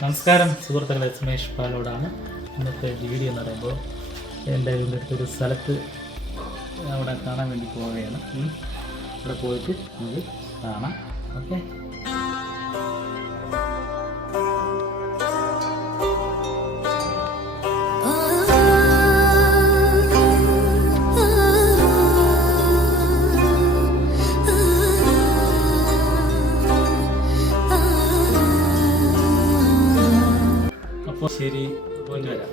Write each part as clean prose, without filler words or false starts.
നമസ്കാരം സുഹൃത്തുക്കളെ, സുമേഷ് പാലോടാണ്. ഇന്നത്തെ വീഡിയോ എന്ന് പറയുമ്പോൾ എൻ്റെ വീടിൻ്റെ അടുത്തൊരു സ്ഥലത്ത് അവിടെ കാണാൻ വേണ്ടി പോവുകയാണ്. അവിടെ പോയിട്ട് നമുക്ക് കാണാം. ഓക്കെ, അപ്പോൾ ശരി, പോയിട്ട് വരാം.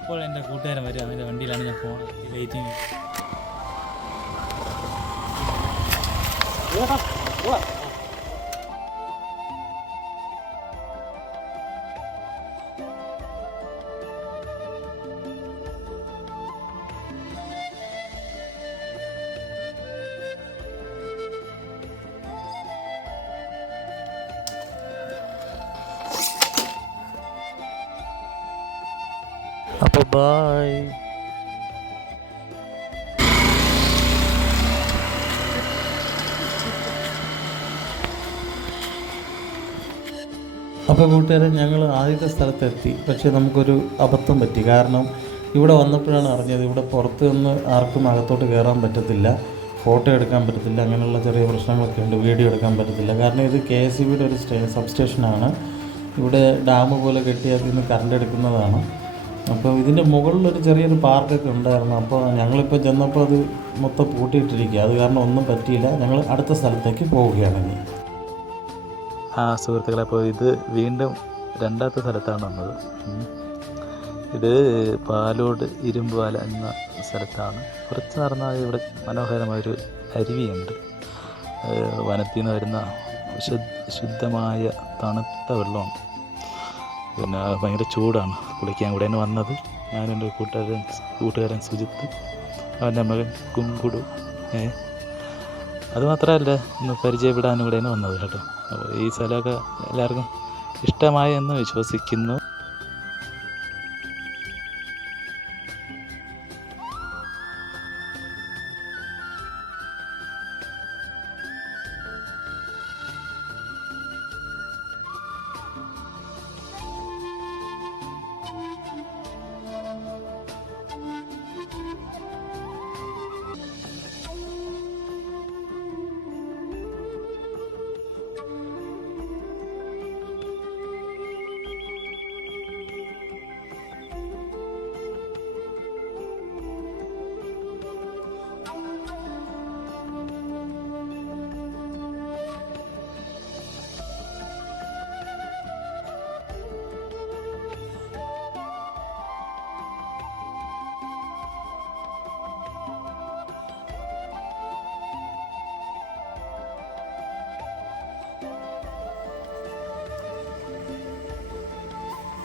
ഇപ്പോൾ എൻ്റെ കൂട്ടുകാരൻ വരും, അവൻ്റെ വണ്ടിയിലാണ് ഞാൻ പോകുന്നത്. വെയിറ്റിംഗ്. അപ്പോൾ ബായ്. അപ്പോൾ കൂട്ടുകാരെ, ഞങ്ങൾ ആദ്യത്തെ സ്ഥലത്തെത്തി. പക്ഷേ നമുക്കൊരു അബദ്ധം പറ്റി. കാരണം ഇവിടെ വന്നപ്പോഴാണ് അറിഞ്ഞത് ഇവിടെ പുറത്ത് നിന്ന് ആർക്കും അകത്തോട്ട് കയറാൻ പറ്റത്തില്ല, ഫോട്ടോ എടുക്കാൻ പറ്റത്തില്ല, അങ്ങനെയുള്ള ചെറിയ പ്രശ്നങ്ങളൊക്കെ ഉണ്ട്. വീഡിയോ എടുക്കാൻ പറ്റത്തില്ല. കാരണം ഇത് KSEBയുടെ ഒരു സബ്സ്റ്റേഷനാണ്. ഇവിടെ ഡാം പോലെ കെട്ടി അതിൽ നിന്ന് കറണ്ട് എടുക്കുന്നതാണ്. അപ്പോൾ ഇതിൻ്റെ മുകളിലൊരു ചെറിയൊരു പാർക്കൊക്കെ ഉണ്ടായിരുന്നു. അപ്പോൾ ഞങ്ങളിപ്പോൾ ചെന്നപ്പോൾ അത് മൊത്തം പൂട്ടിയിട്ടിരിക്കുക. അത് കാരണം ഒന്നും പറ്റിയില്ല. ഞങ്ങൾ അടുത്ത സ്ഥലത്തേക്ക് പോവുകയാണ് ഇനി. സുഹൃത്തുക്കളെ, അപ്പോൾ ഇത് വീണ്ടും രണ്ടാമത്തെ സ്ഥലത്താണ് വന്നത്. ഇത് പാലോട് ഇരുമ്പുപാല എന്ന സ്ഥലത്താണ്. കുറച്ച് നടന്നാൽ ഇവിടെ മനോഹരമായൊരു അരുവിയുണ്ട്. വനത്തിൽ നിന്ന് വരുന്ന ശുദ്ധമായ തണുത്ത വെള്ളമാണ്. പിന്നെ ഭയങ്കര ചൂടാണ്. കുളിക്കാൻ കൂടെയാണ് വന്നത്. ഞാനും എൻ്റെ കൂട്ടുകാരൻ സുജിത്ത്, അവൻ്റെ മകൻ കുങ്കുടു. അതുമാത്രമല്ല, ഇന്ന് പരിചയപ്പെടാനും കൂടെയാണ് വന്നത് കേട്ടോ. അപ്പോൾ ഈ സ്ഥലമൊക്കെ എല്ലാവർക്കും ഇഷ്ടമായി എന്ന് വിശ്വസിക്കുന്നു.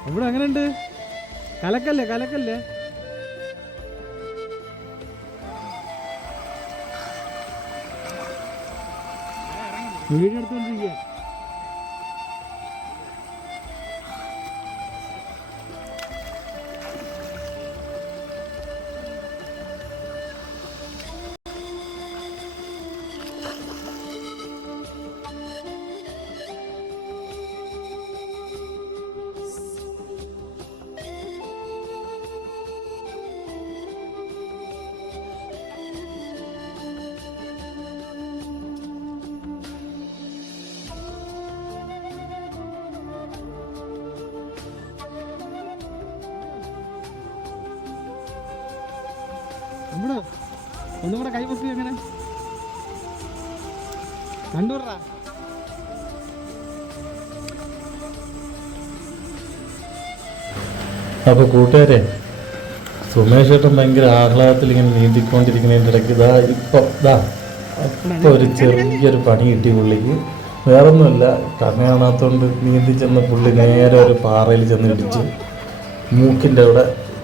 ഇവിടെ എങ്ങനെയുണ്ട്? കലക്കല്ലേ കലക്കല്ലേ? വീഡിയോ എടുത്തോണ്ടിരിക്കുക. നമ്മുടെ ഒന്നും കൂടെ കൈവസി എങ്ങനെ കണ്ടുവിടാ. അപ്പോൾ കൂട്ടുകാരെ, സുമേഷ് ചേട്ടൻ ഭയങ്കര ആഹ്ലാദത്തിൽ ഇങ്ങനെ നീന്തിക്കൊണ്ടിരിക്കുന്നതിൻ്റെ ഇടയ്ക്ക് ഇപ്പോൾ ഒരു ചെറിയൊരു പണി കിട്ടി പുള്ളിക്ക്. വേറൊന്നുമില്ല, കണ്ണ് കാണാത്തതുകൊണ്ട് നീന്തി ചെന്ന് പുള്ളി നേരെ ഒരു പാറയിൽ ചെന്ന് ഇടിച്ച് മൂക്കിൻ്റെ അവിടെ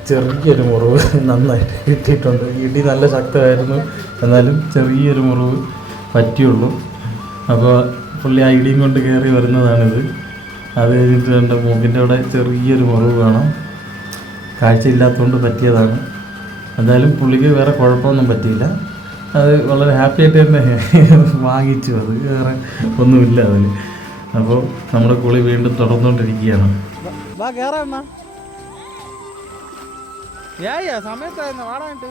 ചെറിയൊരു മുറിവ് നന്നായിട്ട് കിട്ടിയിട്ടുണ്ട്. ഇടി നല്ല ശക്തമായിരുന്നു, എന്നാലും ചെറിയൊരു മുറിവ് പറ്റിയുള്ളൂ. അപ്പോൾ പുള്ളി ആ ഇടിയും കൊണ്ട് കയറി വരുന്നതാണിത്. അത് കഴിഞ്ഞിട്ട് എൻ്റെ മൂക്കിൻ്റെ അവിടെ ചെറിയൊരു മുറിവ് കാണാം, കാഴ്ചയില്ലാത്തതുകൊണ്ട് പറ്റിയതാണ്. എന്തായാലും പുള്ളിക്ക് വേറെ കുഴപ്പമൊന്നും പറ്റിയില്ല. അത് വളരെ ഹാപ്പി ആയിട്ട് തന്നെ വാങ്ങിച്ചു, അത് വേറെ ഒന്നുമില്ല അതിൽ. അപ്പോൾ നമ്മുടെ കുളി വീണ്ടും തുടർന്നുകൊണ്ടിരിക്കുകയാണ്. വാ കേറാ സമയത്തായിരുന്നു വാടാനായിട്ട്.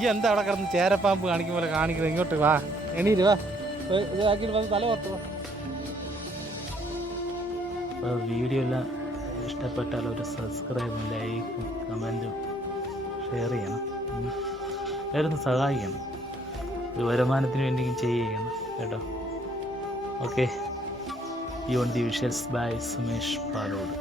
ഈ എന്താ അവിടെ കിടന്ന് ചേരപ്പാമ്പ് കാണിക്കും പോലെ കാണിക്കുന്നത്? ഇങ്ങോട്ട് വാ, എണീര് വാ, ഇതാക്കിയിട്ട് വന്ന് തല പുറത്ത് വാ. അപ്പോൾ വീഡിയോ എല്ലാം ഇഷ്ടപ്പെട്ടാൽ ഒരു സബ്സ്ക്രൈബും ലൈക്കും കമൻറ്റും ഷെയർ ചെയ്യണം. എല്ലാവരും സഹായിക്കണം, ഒരു വരുമാനത്തിന് വേണ്ടി ചെയ്യണം കേട്ടോ. Okay, beyond the visuals by Sumesh Palode.